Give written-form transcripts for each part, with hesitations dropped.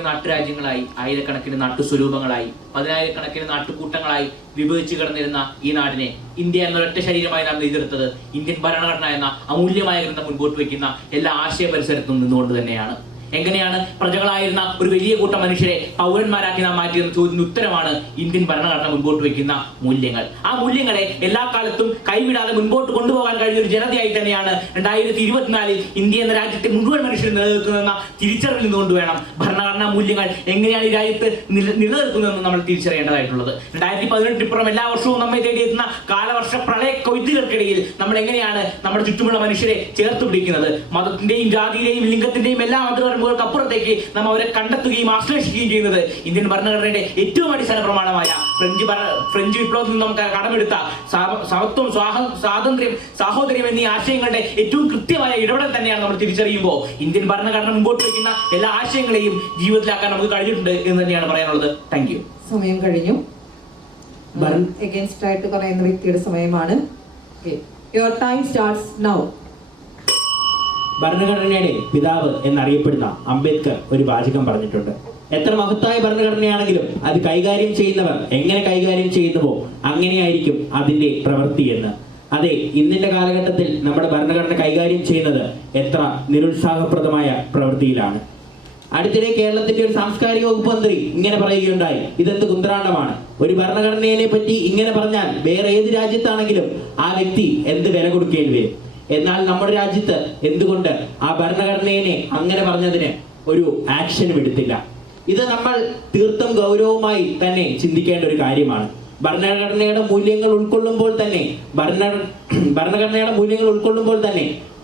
ആയിരക്കണക്കിന് നാട്ടുരാജ്യങ്ങളായി, ആയിരക്കണക്കിന് നാട്ടുസ്വരൂപങ്ങളായി, പതിനായിരക്കണക്കിന് നാട്ടുകൂട്ടങ്ങളായി വിഭജിച്ച് കിടന്നിരുന്ന ഈ നാടിനെ ഇന്ത്യ എന്ന ഒറ്റ ശരീരമായി നാം നെയ്തെടുത്തത് ഇന്ത്യൻ ഭരണഘടന എന്ന അമൂല്യമായ ഗ്രന്ഥം മുൻപോട്ട് വയ്ക്കുന്ന എല്ലാ ആശയ പരിസരത്തും നിന്നുകൊണ്ട് തന്നെയാണ്. എങ്ങനെയാണ് പ്രജകളായിരുന്ന ഒരു വലിയ കൂട്ടം മനുഷ്യരെ പൗരന്മാരാക്കി നാം മാറ്റിയെന്ന ചോദ്യത്തിന് ഉത്തരമാണ് ഇന്ത്യൻ ഭരണഘടന മുൻപോട്ട് വയ്ക്കുന്ന മൂല്യങ്ങൾ. ആ മൂല്യങ്ങളെ എല്ലാ കാലത്തും കൈവിടാതെ മുൻപോട്ട് കൊണ്ടുപോകാൻ കഴിയുന്ന ഒരു ജനതയായി തന്നെയാണ് 2024 ഇന്ത്യ എന്ന രാജ്യത്തെ മുഴുവൻ മനുഷ്യരും നിലനിൽക്കുന്ന തിരിച്ചറിവിൽ നിന്നുകൊണ്ട് വേണം ഭരണഘടനാ മൂല്യങ്ങൾ എങ്ങനെയാണ് ഈ രാജ്യത്ത് നിലനിൽക്കുന്നതെന്ന് നമ്മൾ തിരിച്ചറിയേണ്ടതായിട്ടുള്ളത്. 2018 ഇപ്പുറം എല്ലാ വർഷവും നമ്മെ തേടിയെത്തുന്ന കാലവർഷ പ്രളയ കൊയ്ത്തുകൾക്കിടയിൽ നമ്മൾ എങ്ങനെയാണ് നമ്മുടെ ചുറ്റുമുള്ള മനുഷ്യരെ ചേർത്ത് പിടിക്കുന്നത്? മതത്തിന്റെയും ജാതിയുടെയും ലിംഗത്തിന്റെയും എല്ലാ അപ്പുറത്തേക്ക് നാം അവരെ കണ്ടെത്തുകയും ആശ്ലേഷിക്കുകയും ചെയ്യുന്നത് ഇന്ത്യൻ ഭരണഘടനയുടെ ഏറ്റവും അടിസ്ഥാന പ്രമാണമായ ഫ്രഞ്ച് വിപ്ലവത്തിൽ നിന്ന് നമുക്ക് കടമെടുത്ത സമത്വം, സ്വാതന്ത്ര്യം, സാഹോദര്യം എന്നീ ആശയങ്ങളുടെ ഏറ്റവും കൃത്യമായ ഇടപെടൽ തന്നെയാണ് നമ്മൾ തിരിച്ചറിയുമ്പോൾ ഇന്ത്യൻ ഭരണഘടന മുമ്പോട്ട് വയ്ക്കുന്ന എല്ലാ ആശയങ്ങളെയും ജീവിതത്തിലാക്കാൻ നമുക്ക് കഴിഞ്ഞിട്ടുണ്ട് എന്ന് തന്നെയാണ് പറയാനുള്ളത്. Thank you. സമയം കഴിഞ്ഞു. എഗൈൻസ്റ്റ് ആയിട്ട് പറയുന്ന വ്യക്തിയുടെ സമയമാണ്. Your time starts now. ഭരണഘടനയുടെ പിതാവ് എന്നറിയപ്പെടുന്ന അംബേദ്കർ ഒരു വാചകം പറഞ്ഞിട്ടുണ്ട്. എത്ര മഹത്തായ ഭരണഘടനയാണെങ്കിലും അത് കൈകാര്യം ചെയ്യുന്നവർ എങ്ങനെ കൈകാര്യം ചെയ്യുന്നുവോ അങ്ങനെയായിരിക്കും അതിന്റെ പ്രവൃത്തി എന്ന്. അതെ, ഇന്നിന്റെ കാലഘട്ടത്തിൽ നമ്മുടെ ഭരണഘടന കൈകാര്യം ചെയ്യുന്നത് എത്ര നിരുത്സാഹപ്രദമായ പ്രവൃത്തിയിലാണ്. അടുത്തിടെ കേരളത്തിന്റെ ഒരു സാംസ്കാരിക വകുപ്പ് മന്ത്രി ഇങ്ങനെ പറയുകയുണ്ടായി, ഇതെന്ത് കുന്ത്രാണ്ടമാണ്, ഒരു ഭരണഘടനയെ പറ്റി ഇങ്ങനെ പറഞ്ഞാൽ വേറെ ഏത് രാജ്യത്താണെങ്കിലും ആ വ്യക്തി എന്ത് വില കൊടുക്കേണ്ടി വരും. എന്നാൽ നമ്മുടെ രാജ്യത്ത് എന്തുകൊണ്ട് ആ ഭരണഘടനയെ അങ്ങനെ പറഞ്ഞതിന് ഒരു ആക്ഷനും എടുത്തില്ല? ഇത് നമ്മൾ തീർത്തും ഗൗരവമായി തന്നെ ചിന്തിക്കേണ്ട ഒരു കാര്യമാണ്. ഭരണഘടനയുടെ മൂല്യങ്ങൾ ഉൾക്കൊള്ളുമ്പോൾ തന്നെ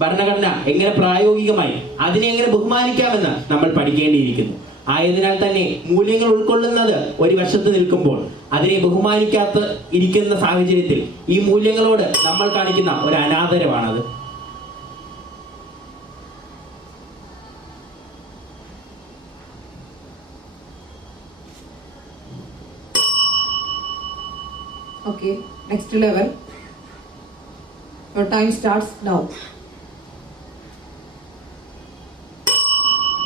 ഭരണഘടന എങ്ങനെ പ്രായോഗികമായി അതിനെ എങ്ങനെ ബഹുമാനിക്കാമെന്ന് നമ്മൾ പഠിക്കേണ്ടിയിരിക്കുന്നു. ആയതിനാൽ തന്നെ മൂല്യങ്ങൾ ഉൾക്കൊള്ളുന്നത് ഒരു വശത്ത് നിൽക്കുമ്പോൾ അതിനെ ബഹുമാനിക്കാത്ത ഇരിക്കുന്ന സാഹചര്യത്തിൽ ഈ മൂല്യങ്ങളോട് നമ്മൾ കാണിക്കുന്ന ഒരു അനാദരവാണത്. Okay, next level. Your time starts now.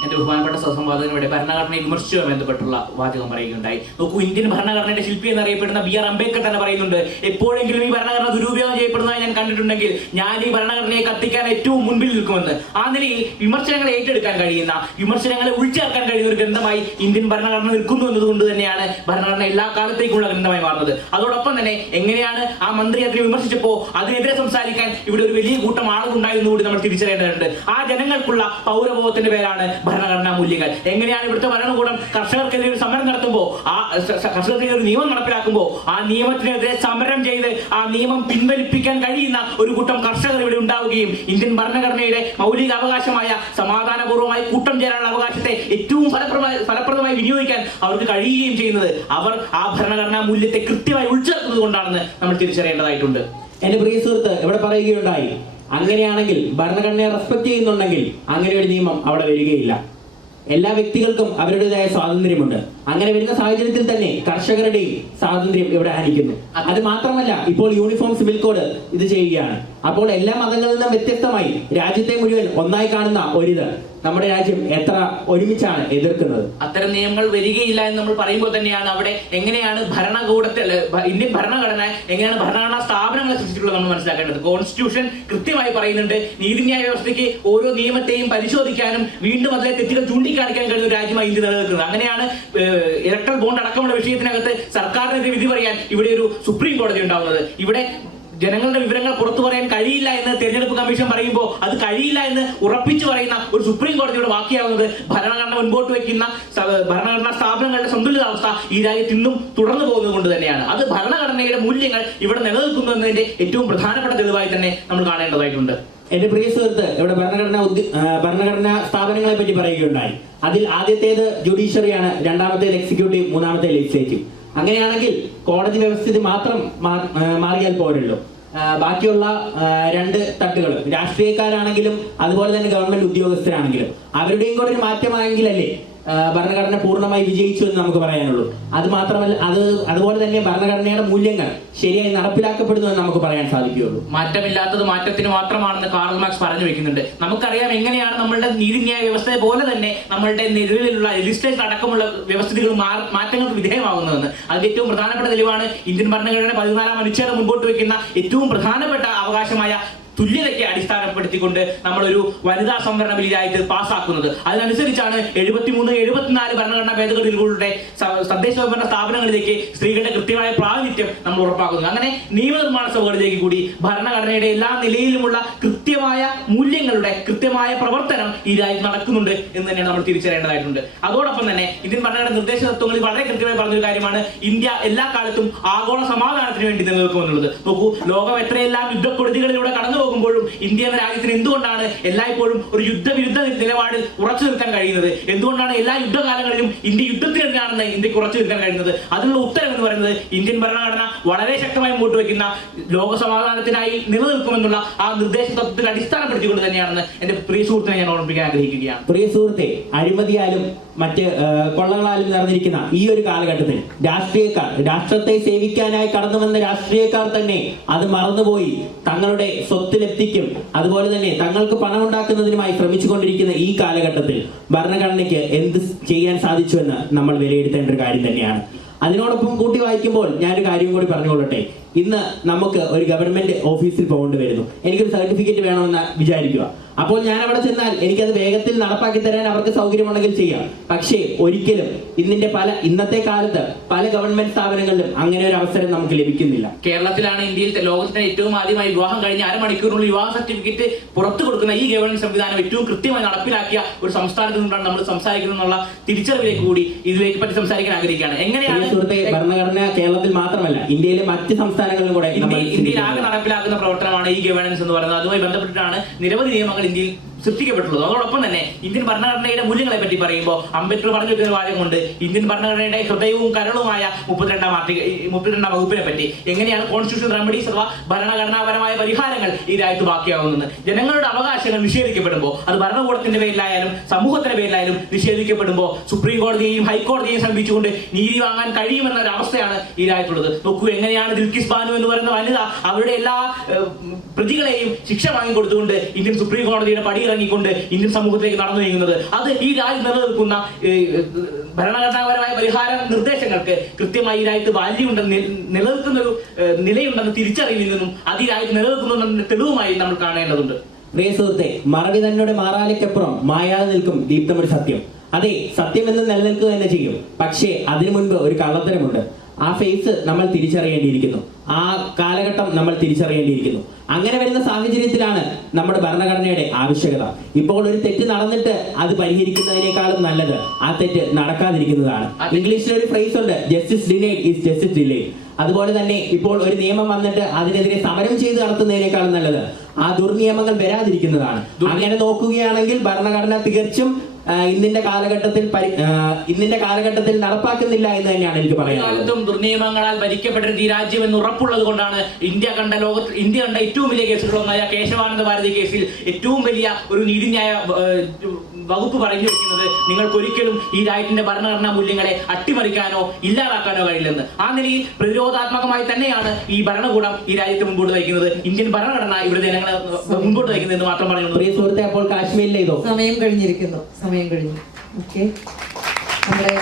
എന്റെ ബഹുമാനപ്പെട്ട സഹസംവാദകരുടെ ഭരണഘടനയെ വിമർശിച്ചുമായി ബന്ധപ്പെട്ടുള്ള വാചകം പറയുകയുണ്ടായി. നോക്കൂ, ഇന്ത്യൻ ഭരണഘടനയുടെ ശില്പി എന്നറിയപ്പെടുന്ന BR അംബേദ്കർ തന്നെ പറയുന്നുണ്ട്, എപ്പോഴെങ്കിലും ഈ ഭരണഘടന ദുരുപയോഗം ചെയ്യപ്പെടുന്നതായി ഞാൻ കണ്ടിട്ടുണ്ടെങ്കിൽ ഞാൻ ഈ ഭരണഘടനയെ കത്തിക്കാൻ ഏറ്റവും മുൻപിൽ നിൽക്കുമെന്ന്. ആ നിലയിൽ വിമർശനങ്ങളെ ഏറ്റെടുക്കാൻ കഴിയുന്ന, വിമർശനങ്ങളെ ഉൾച്ചേർക്കാൻ കഴിയുന്ന ഒരു ഗ്രന്ഥമായി ഇന്ത്യൻ ഭരണഘടന നിൽക്കുന്നു എന്നതുകൊണ്ട് തന്നെയാണ് ഭരണഘടന എല്ലാ കാലത്തേക്കുള്ള ഗ്രന്ഥമായി മാറുന്നത്. അതോടൊപ്പം തന്നെ എങ്ങനെയാണ് ആ മന്ത്രി അതിനെ വിമർശിച്ചപ്പോൾ അതിനെതിരെ സംസാരിക്കാൻ ഇവിടെ ഒരു വലിയ കൂട്ടം ആളുകൾ ഉണ്ടായിരുന്നു കൂടി നമ്മൾ തിരിച്ചറിയേണ്ടതുണ്ട്. ആ ജനങ്ങൾക്കുള്ള പൗരബോധത്തിന്റെ പേരാണ് ഭരണഘടനാ മൂല്യങ്ങൾ. എങ്ങനെയാണ് ഇവിടുത്തെ ഭരണകൂടം കർഷകർക്കെതിരെ ഒരു സമരം നടത്തുമ്പോൾ, ആ കർഷകർക്കെതിരെ ഒരു നിയമം നടപ്പിലാക്കുമ്പോൾ ആ നിയമത്തിനെതിരെ സമരം ചെയ്ത് ആ നിയമം പിൻവലിപ്പിക്കാൻ കഴിയുന്ന ഒരു കൂട്ടം കർഷകർ ഇവിടെ ഉണ്ടാവുകയും ഇന്ത്യൻ ഭരണഘടനയുടെ മൗലിക അവകാശമായ സമാധാനപൂർവ്വമായി കൂട്ടം ചേരാനുള്ള അവകാശത്തെ ഏറ്റവും ഫലപ്രദമായി വിനിയോഗിക്കാൻ അവർക്ക് കഴിയുകയും ചെയ്യുന്നത് അവർ ആ ഭരണഘടനാ മൂല്യത്തെ കൃത്യമായി ഉൾച്ചേർക്കുന്നത് കൊണ്ടാണെന്ന് നമ്മൾ തിരിച്ചറിയേണ്ടതായിട്ടുണ്ട്. എന്റെ പ്രിയ സുഹൃത്ത് ഇവിടെ പറയുകയുണ്ടായി, അങ്ങനെയാണെങ്കിൽ ഭരണഘടനയെ റെസ്പെക്ട് ചെയ്യുന്നുണ്ടെങ്കിൽ അങ്ങനെ ഒരു നിയമം അവിടെ വരികയില്ല. എല്ലാ വ്യക്തികൾക്കും അവരുടേതായ സ്വാതന്ത്ര്യമുണ്ട്. അങ്ങനെ വരുന്ന സാഹചര്യത്തിൽ തന്നെ കർഷകരുടെയും സ്വാതന്ത്ര്യം ഇവിടെ ഹനിക്കുന്നു. അത് മാത്രമല്ല, ഇപ്പോൾ യൂണിഫോം സിവിൽ കോഡ് ഇത് ചെയ്യുകയാണ്. അപ്പോൾ എല്ലാ മതങ്ങളിൽ നിന്നും വ്യത്യസ്തമായി രാജ്യത്തെ മുഴുവൻ ഒന്നായി കാണുന്ന ഒരിത് നമ്മുടെ രാജ്യം എത്ര ഒരുമിച്ചാണ് എതിർക്കുന്നത്. അത്തരം നിയമങ്ങൾ വരികയില്ല എന്ന് നമ്മൾ പറയുമ്പോൾ തന്നെയാണ് അവിടെ എങ്ങനെയാണ് ഇന്ത്യൻ ഭരണഘടന എങ്ങനെയാണ് ഭരണഘടനാ സ്ഥാപനങ്ങളെ സൃഷ്ടിച്ചിട്ടുള്ളത് നമ്മൾ മനസ്സിലാക്കേണ്ടത്. കോൺസ്റ്റിറ്റ്യൂഷൻ കൃത്യമായി പറയുന്നുണ്ട്, നീതിന്യായ വ്യവസ്ഥയ്ക്ക് ഓരോ നിയമത്തെയും പരിശോധിക്കാനും വീണ്ടും അതിലെ തെറ്റുകൾ ചൂണ്ടിക്കാണിക്കാൻ കഴിയുന്ന ഒരു രാജ്യമായി ഇന്ത്യ നിലനിൽക്കുന്നത്. അങ്ങനെയാണ് ഇലക്ട്രൽ ബോണ്ട് അടക്കമുള്ള വിഷയത്തിനകത്ത് സർക്കാരിനെതിരെ വിധി പറയാൻ ഇവിടെ ഒരു സുപ്രീം കോടതി ഉണ്ടാവുന്നത്. ഇവിടെ ജനങ്ങളുടെ വിവരങ്ങൾ പുറത്തു പറയാൻ കഴിയില്ല എന്ന് തെരഞ്ഞെടുപ്പ് കമ്മീഷൻ പറയുമ്പോൾ അത് കഴിയില്ല എന്ന് ഉറപ്പിച്ചു പറയുന്ന ഒരു സുപ്രീം കോടതിയുടെ ബാക്കിയാവുന്നത് ഭരണഘടന മുൻപോട്ട് വയ്ക്കുന്ന ഭരണഘടനാ സ്ഥാപനങ്ങളുടെ സന്തുലിതാവസ്ഥ ഈ രാജ്യത്ത് ഇന്നും തുടർന്നു പോകുന്നത് കൊണ്ട് തന്നെയാണ്. അത് ഭരണഘടനയുടെ മൂല്യങ്ങൾ ഇവിടെ നിലനിൽക്കുന്നു എന്നതിന്റെ ഏറ്റവും പ്രധാനപ്പെട്ട തെളിവായി തന്നെ നമ്മൾ കാണേണ്ടതായിട്ടുണ്ട്. എന്റെ പ്രിയ സുഹൃത്ത് ഇവിടെ ഭരണഘടനാ സ്ഥാപനങ്ങളെ പറ്റി പറയുകയുണ്ടായി. അതിൽ ആദ്യത്തേത് ജുഡീഷ്യറിയാണ്, രണ്ടാമത്തേത് എക്സിക്യൂട്ടീവ്, മൂന്നാമത്തെ ലെജിസ്ലേറ്റീവ്. അങ്ങനെയാണെങ്കിൽ കോടതി വ്യവസ്ഥിതി മാത്രം മാറിയാൽ പോരല്ലോ. ബാക്കിയുള്ള രണ്ട് തട്ടുകൾ, രാഷ്ട്രീയക്കാരാണെങ്കിലും അതുപോലെ തന്നെ ഗവൺമെന്റ് ഉദ്യോഗസ്ഥരാണെങ്കിലും അവരുടെയും കൂടെ ഒരു മാറ്റമായെങ്കിലല്ലേ ഭരണഘടന പൂർണ്ണമായി വിജയിച്ചു എന്ന് നമുക്ക് പറയാനുള്ളൂ. അത് മാത്രമല്ല, അതുപോലെ തന്നെ ഭരണഘടനയുടെ മൂല്യങ്ങൾ ശരിയായി നടപ്പിലാക്കപ്പെടുന്നു എന്ന് നമുക്ക് പറയാൻ സാധിക്കുകയുള്ളൂ. മാറ്റമില്ലാത്തത് മാറ്റത്തിന് മാത്രമാണെന്ന് കാർൽ മാർക്സ് പറഞ്ഞു വെക്കുന്നുണ്ട്. നമുക്കറിയാം എങ്ങനെയാണ് നമ്മളുടെ നീതിന്യായ വ്യവസ്ഥയെ പോലെ തന്നെ നമ്മളുടെ നിലവിലുള്ള ലെജിസ്ലേച്ചർ അടക്കമുള്ള വ്യവസ്ഥകൾ മാറ്റങ്ങൾക്ക് വിധേയമാകുന്നതെന്ന്. അതിന്റെ ഏറ്റവും പ്രധാനപ്പെട്ട തെളിവാണ് ഇന്ത്യൻ ഭരണഘടനയുടെ 14-ാം അനുച്ഛേദം മുൻപോട്ട് വെക്കുന്ന ഏറ്റവും പ്രധാനപ്പെട്ട അവകാശമായ തുല്യതയ്ക്ക് അടിസ്ഥാനപ്പെടുത്തിക്കൊണ്ട് നമ്മളൊരു വനിതാ സംവരണ ബില്ലായിട്ട് പാസ്സാക്കുന്നത്. അതിനനുസരിച്ചാണ് 73-74 ഭരണഘടനാ ഭേദഗതികളുടെ തദ്ദേശ സ്വയംഭരണ സ്ഥാപനങ്ങളിലേക്ക് സ്ത്രീകളുടെ കൃത്യമായ പ്രാതിനിധ്യം നമ്മൾ ഉറപ്പാക്കുന്നത്. അങ്ങനെ നിയമനിർമ്മാണ സഭകളിലേക്ക് കൂടി ഭരണഘടനയുടെ എല്ലാ നിലയിലുമുള്ള കൃത്യമായ മൂല്യങ്ങളുടെ കൃത്യമായ പ്രവർത്തനം ഈ രാജ്യത്ത് നടക്കുന്നുണ്ട് എന്ന് തന്നെയാണ് നമ്മൾ തിരിച്ചറിയേണ്ടതായിട്ടുണ്ട്. അതോടൊപ്പം തന്നെ ഇന്ത്യൻ ഭരണഘടന നിർദ്ദേശ തത്വങ്ങളിൽ വളരെ കൃത്യമായി പറഞ്ഞൊരു കാര്യമാണ് ഇന്ത്യ എല്ലാ കാലത്തും ആഗോള സമാധാനത്തിന് വേണ്ടി നിലനിൽക്കുമെന്നുള്ളത്. നോക്കൂ, ലോകം എത്രയെല്ലാം യുദ്ധക്കൊടുതികളിലൂടെ കടന്നു പോകുമ്പോഴും ഇന്ത്യ എന്ന രാജ്യത്തിന് എന്തുകൊണ്ടാണ് എല്ലായ്പ്പോഴും ഒരു യുദ്ധവിരുദ്ധ നിലപാടിൽ ഉറച്ചു നിൽക്കാൻ കഴിയുന്നത്? എന്തുകൊണ്ടാണ് എല്ലാ യുദ്ധകാലങ്ങളിലും ഇന്ത്യ യുദ്ധത്തിനെതിരാണെന്ന് ഇന്ത്യക്ക് ഉറച്ചു നിൽക്കാൻ കഴിയുന്നത്? അതിനുള്ള ഉത്തരം എന്ന് പറയുന്നത് ഇന്ത്യൻ ഭരണഘടന വളരെ ശക്തമായി മുമ്പോട്ട് വയ്ക്കുന്ന ലോക സമാധാനത്തിനായി നിലനിൽക്കുമെന്നുള്ള ആ നിർദ്ദേശ തത്വത്തിൽ അടിസ്ഥാനപ്പെടുത്തിക്കൊണ്ട് തന്നെയാണെന്ന് എന്റെ പ്രിയ സുഹൃത്തിനെ ഞാൻ ഓർമ്മിപ്പിക്കാൻ ആഗ്രഹിക്കുകയാണ്. പ്രിയ സുഹൃത്തെ, അഴിമതിയാലും മറ്റ് കൊള്ളകളാലും നിറഞ്ഞിരിക്കുന്ന ഈ ഒരു കാലഘട്ടത്തിൽ രാഷ്ട്രത്തെ സേവിക്കാനായി കടന്നു വന്ന രാഷ്ട്രീയക്കാർ തന്നെ അത് മറന്നുപോയി തങ്ങളുടെ സ്വത്തിലെത്തിക്കും അതുപോലെ തന്നെ തങ്ങൾക്ക് പണമുണ്ടാക്കുന്നതിനുമായി ശ്രമിച്ചുകൊണ്ടിരിക്കുന്ന ഈ കാലഘട്ടത്തിൽ ഭരണഘടനയ്ക്ക് എന്ത് ചെയ്യാൻ സാധിച്ചുവെന്ന് നമ്മൾ വിലയിരുത്തേണ്ട ഒരു കാര്യം തന്നെയാണ്. അതിനോടൊപ്പം കൂട്ടി വായിക്കുമ്പോൾ ഞാനൊരു കാര്യം കൂടി പറഞ്ഞുകൊള്ളട്ടെ. ഇന്ന് നമുക്ക് ഒരു ഗവൺമെന്റ് ഓഫീസിൽ പോകേണ്ടി വരുന്നു. എനിക്കൊരു സർട്ടിഫിക്കറ്റ് വേണമെന്ന് വിചാരിക്കുക. അപ്പോൾ ഞാൻ അവിടെ ചെന്നാൽ എനിക്കത് വേഗത്തിൽ നടപ്പാക്കി തരാൻ അവർക്ക് സൗകര്യമുണ്ടെങ്കിൽ ചെയ്യാം. പക്ഷേ ഒരിക്കലും ഇന്നത്തെ കാലത്ത് പല ഗവൺമെന്റ് സ്ഥാപനങ്ങളിലും അങ്ങനെ ഒരു അവസരം നമുക്ക് ലഭിക്കുന്നില്ല. കേരളത്തിലാണ് ഇന്ത്യയിൽ ലോകത്തിന് ഏറ്റവും ആദ്യമായി വിവാഹം കഴിഞ്ഞ അരമണിക്കൂറിനുള്ളിൽ വിവാഹ സർട്ടിഫിക്കറ്റ് പുറത്തു കൊടുക്കുന്ന ഈ ഗവൺമെന്റ് സംവിധാനം ഏറ്റവും കൃത്യമായി നടപ്പിലാക്കിയ ഒരു സംസ്ഥാനത്ത് നിന്നാണ് നമ്മൾ സംസാരിക്കുന്നതെന്നുള്ള തിരിച്ചറിവിലേക്ക് കൂടി ഇതിലേക്ക് പറ്റി സംസാരിക്കാൻ ആഗ്രഹിക്കുകയാണ്. എങ്ങനെയാണ് ഭരണഘടന കേരളത്തിൽ മാത്രമല്ല ഇന്ത്യയിലെ മറ്റ് സംസ്ഥാനങ്ങളിലും കൂടെ ഇന്ത്യയിൽ ആകെ നടപ്പിലാക്കുന്ന പ്രവർത്തനമാണ് ഈ ഗവേണൻസ് എന്ന് പറയുന്നത്. അതുമായി ബന്ധപ്പെട്ടിട്ടാണ് നിരവധി നിയമങ്ങൾ ഇന്ത്യയിൽ സൃഷ്ടിക്കപ്പെട്ടുള്ളത്. അതോടൊപ്പം തന്നെ ഇന്ത്യൻ ഭരണഘടനയുടെ മൂല്യങ്ങളെ പറ്റി പറയുമ്പോൾ അംബേദ്കർ പറഞ്ഞു വെക്കുന്ന വാചകമുണ്ട്. ഇന്ത്യൻ ഭരണഘടനയുടെ ഹൃദയവും കരളുമായ 32-ാം വകുപ്പിനെ പറ്റി എങ്ങനെയാണ് കോൺസ്റ്റിറ്റ്യൂഷണൽ റെമഡീസ് അഥവാ ഭരണഘടനാപരമായ പരിഹാരങ്ങൾ ഈ രാജ്യത്ത് ബാക്കിയാവുന്നത്. ജനങ്ങളുടെ അവകാശങ്ങൾ നിഷേധിക്കപ്പെടുമ്പോൾ അത് ഭരണകൂടത്തിന്റെ പേരിലായാലും സമൂഹത്തിന്റെ പേരിലായാലും നിഷേധിക്കപ്പെടുമ്പോൾ സുപ്രീം കോടതിയെയും ഹൈക്കോടതിയെയും സമീപിച്ചുകൊണ്ട് നീതി വാങ്ങാൻ കഴിയുമെന്ന ഒരു അവസ്ഥയാണ് ഈ രാജ്യത്തുള്ളത്. നോക്കൂ, എങ്ങനെയാണ് ദിൽക്കിസ് ബാനു എന്ന് പറയുന്ന വനിത അവരുടെ എല്ലാ പ്രതികളെയും ശിക്ഷ വാങ്ങിക്കൊടുത്തുകൊണ്ട് ഇന്ത്യൻ സുപ്രീം കോടതിയുടെ പടിയിറങ്ങിക്കൊണ്ട് ഇന്ത്യൻ സമൂഹത്തിലേക്ക് നടന്നു നീങ്ങുന്നത്. അത് ഈ രാജ്യം നിലനിൽക്കുന്ന ഭരണഘടനാപരമായ പരിഹാര നിർദ്ദേശങ്ങൾക്ക് കൃത്യമായി ഈ രാജ്യത്ത് വാല്യൂ ഉണ്ടെന്ന് നിലനിൽക്കുന്ന ഒരു നിലയുണ്ടെന്ന് തിരിച്ചറിയുന്നതിൽ നിന്നും അത് ഈ രാജ്യത്ത് നിലനിൽക്കുന്നുണ്ടെന്ന തെളിവുമായി നമ്മൾ കാണേണ്ടതുണ്ട്. പ്രിയ സുഹൃത്തെ, മറവി തന്നോട് മാറാലിക്കപ്പുറം മായാതെ നിൽക്കും ദീപ്തമൊരു സത്യം. അതെ, സത്യമെന്ന് നിലനിൽക്കുക തന്നെ ചെയ്യും. പക്ഷേ അതിനു മുൻപ് ഒരു കള്ളത്തരമുണ്ട്. ആ ഫേസ് നമ്മൾ തിരിച്ചറിയേണ്ടിയിരിക്കുന്നു. ആ കാലഘട്ടം നമ്മൾ തിരിച്ചറിയേണ്ടിയിരിക്കുന്നു. അങ്ങനെ വരുന്ന സാഹചര്യത്തിലാണ് നമ്മുടെ ഭരണഘടനയുടെ ആവശ്യകത. ഇപ്പോൾ ഒരു തെറ്റ് നടന്നിട്ട് അത് പരിഹരിക്കുന്നതിനേക്കാളും നല്ലത് ആ തെറ്റ് നടക്കാതിരിക്കുന്നതാണ്. ഇംഗ്ലീഷിൽ ഒരു ഫ്രേസ് ഉണ്ട്, justice denied is justice delayed. അതുപോലെ തന്നെ ഇപ്പോൾ ഒരു നിയമം വന്നിട്ട് അതിനെതിരെ സമരം ചെയ്ത് നടത്തുന്നതിനേക്കാളും നല്ലത് ആ ദുർനിയമങ്ങൾ വരാതിരിക്കുന്നതാണ്. അങ്ങനെ നോക്കുകയാണെങ്കിൽ ഭരണഘടന തികച്ചും ഇന്നിന്റെ കാലഘട്ടത്തിൽ നടപ്പാക്കുന്നില്ല എന്ന് തന്നെയാണ് എനിക്ക് പറയാനുള്ളത്. ദുർനിയമങ്ങളാൽ ഭരിക്കപ്പെട്ടിരുന്ന ഈ രാജ്യം എന്ന് ഉറപ്പുള്ളത് കൊണ്ടാണ് ഇന്ത്യ കണ്ട ഏറ്റവും വലിയ കേസുകളൊന്നായ കേശവാനന്ദ ഭാരതി കേസിൽ ഏറ്റവും വലിയ ഒരു നീതിന്യായ വകുപ്പ് പറഞ്ഞു വെക്കുന്നത് നിങ്ങൾക്ക് ഒരിക്കലും ഈ രാജ്യത്തിന്റെ ഭരണഘടനാ മൂല്യങ്ങളെ അട്ടിമറിക്കാനോ ഇല്ലാതാക്കാനോ കഴിയില്ലെന്ന്. ആ നിലയിൽ പ്രതിരോധാത്മകമായി തന്നെയാണ് ഈ ഭരണകൂടം ഈ രാജ്യത്തെ മുമ്പോട്ട് നയിക്കുന്നത്. ഇന്ത്യൻ ഭരണഘടന ഇവിടെ ജനങ്ങളെ മുമ്പോട്ട് നയിക്കുന്നത് എന്ന് മാത്രം പറഞ്ഞു. പ്രിയ സുഹൃത്തെ, അപ്പോൾ കാശ്മീരിലെ സമയം കഴിഞ്ഞിരിക്കുന്നു. ഓക്കെ, നമ്മുടെ